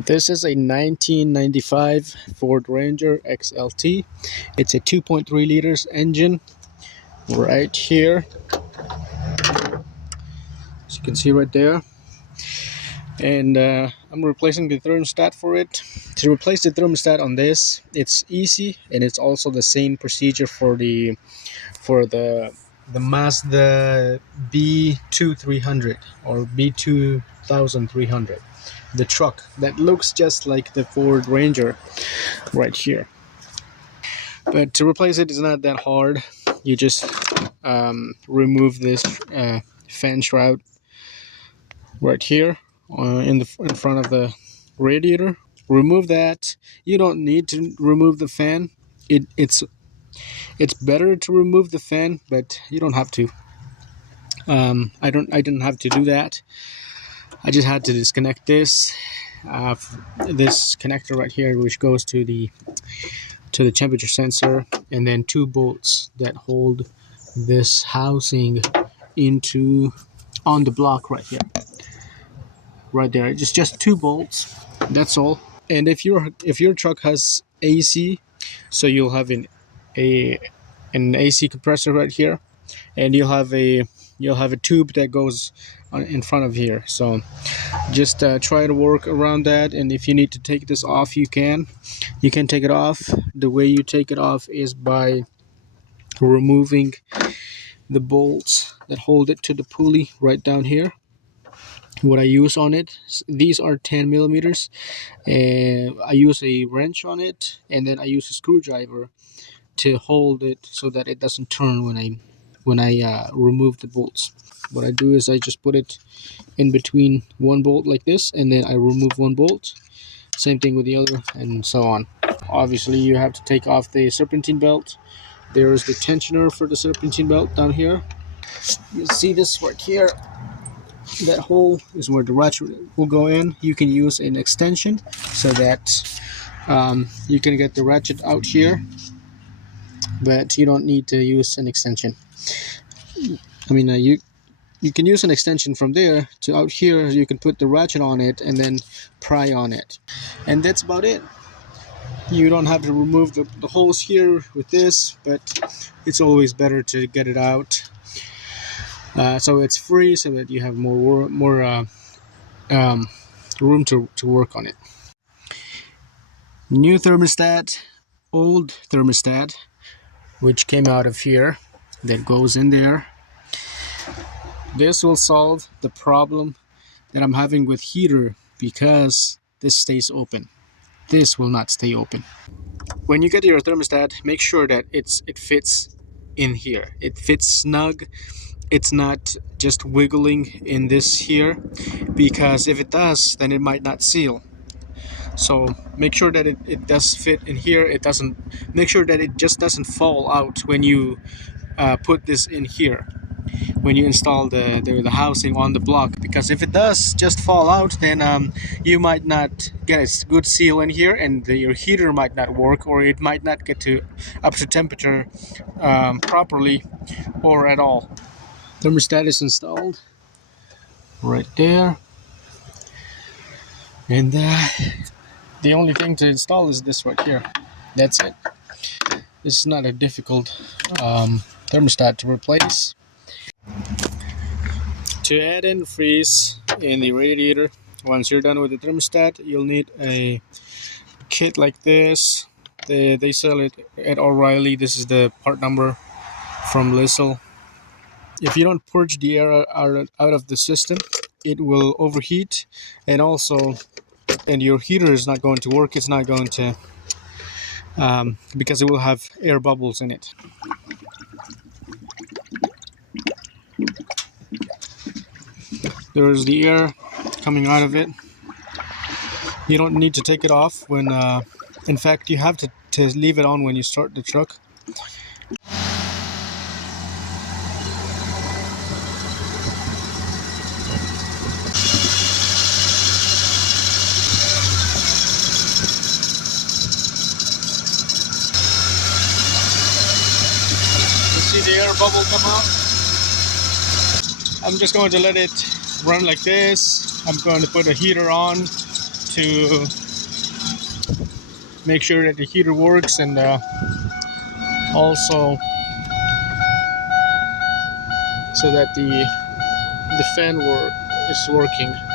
This is a 1995 Ford Ranger XLT. It's a 2.3 liters engine right here, as you can see right there. And I'm replacing the thermostat for it. To replace the thermostat on this, it's easy, and it's also the same procedure for the Mazda B2300 or B2300, the truck that looks just like the Ford Ranger right here. But to replace it is not that hard. You just remove this fan shroud right here in front of the radiator. Remove that. You don't need to remove the fan. It's better to remove the fan, but you don't have to. I didn't have to do that. I just had to disconnect this this connector right here, which goes to the temperature sensor, and then two bolts that hold this housing into on the block right here, right there. It's just two bolts, that's all. And if your truck has AC, so you'll have an AC compressor right here, and you'll have a tube that goes in front of here. So just try to work around that, and if you need to take this off, you can take it off. The way you take it off is by removing the bolts that hold it to the pulley right down here. What I use on it, these are 10 millimeters, and I use a wrench on it, and then I use a screwdriver to hold it so that it doesn't turn when I remove the bolts. What I do is I just put it in between one bolt like this, and then I remove one bolt. Same thing with the other, and so on. Obviously, you have to take off the serpentine belt. There is the tensioner for the serpentine belt down here. You see this right here. That hole is where the ratchet will go in. You can use an extension so that you can get the ratchet out here, but you don't need to use an extension. I mean, you can use an extension from there to out here. You can put the ratchet on it and then pry on it, and that's about it. You don't have to remove the holes here with this, but it's always better to get it out so it's free, so that you have more room to work on it. New thermostat, old thermostat, which came out of here, that goes in there. This will solve the problem that I'm having with heater, because this stays open. This will not stay open. When you get your thermostat, make sure that it fits in here. It fits snug. It's not just wiggling in this here, because if it does, then it might not seal. So make sure that it does fit in here. It doesn't. Make sure that it just doesn't fall out when you put this in here, when you install the housing on the block, because if it does just fall out, then you might not get a good seal in here, and your heater might not work, or it might not get up to temperature properly or at all. Thermostat is installed right there, and the only thing to install is this right here. That's it. This is not a difficult thermostat to replace. To add in freeze in the radiator, once you're done with the thermostat, you'll need a kit like this. They sell it at O'Reilly. This is the part number from Lissel. If you don't purge the air out of the system, it will overheat, and your heater is not going to work. It's not going to, because it will have air bubbles in it. There's the air coming out of it. You don't need to take it off when, in fact, you have to leave it on when you start the truck. You see the air bubble come out? I'm just going to let it run like this. I'm going to put a heater on to make sure that the heater works, and also so that the fan is working.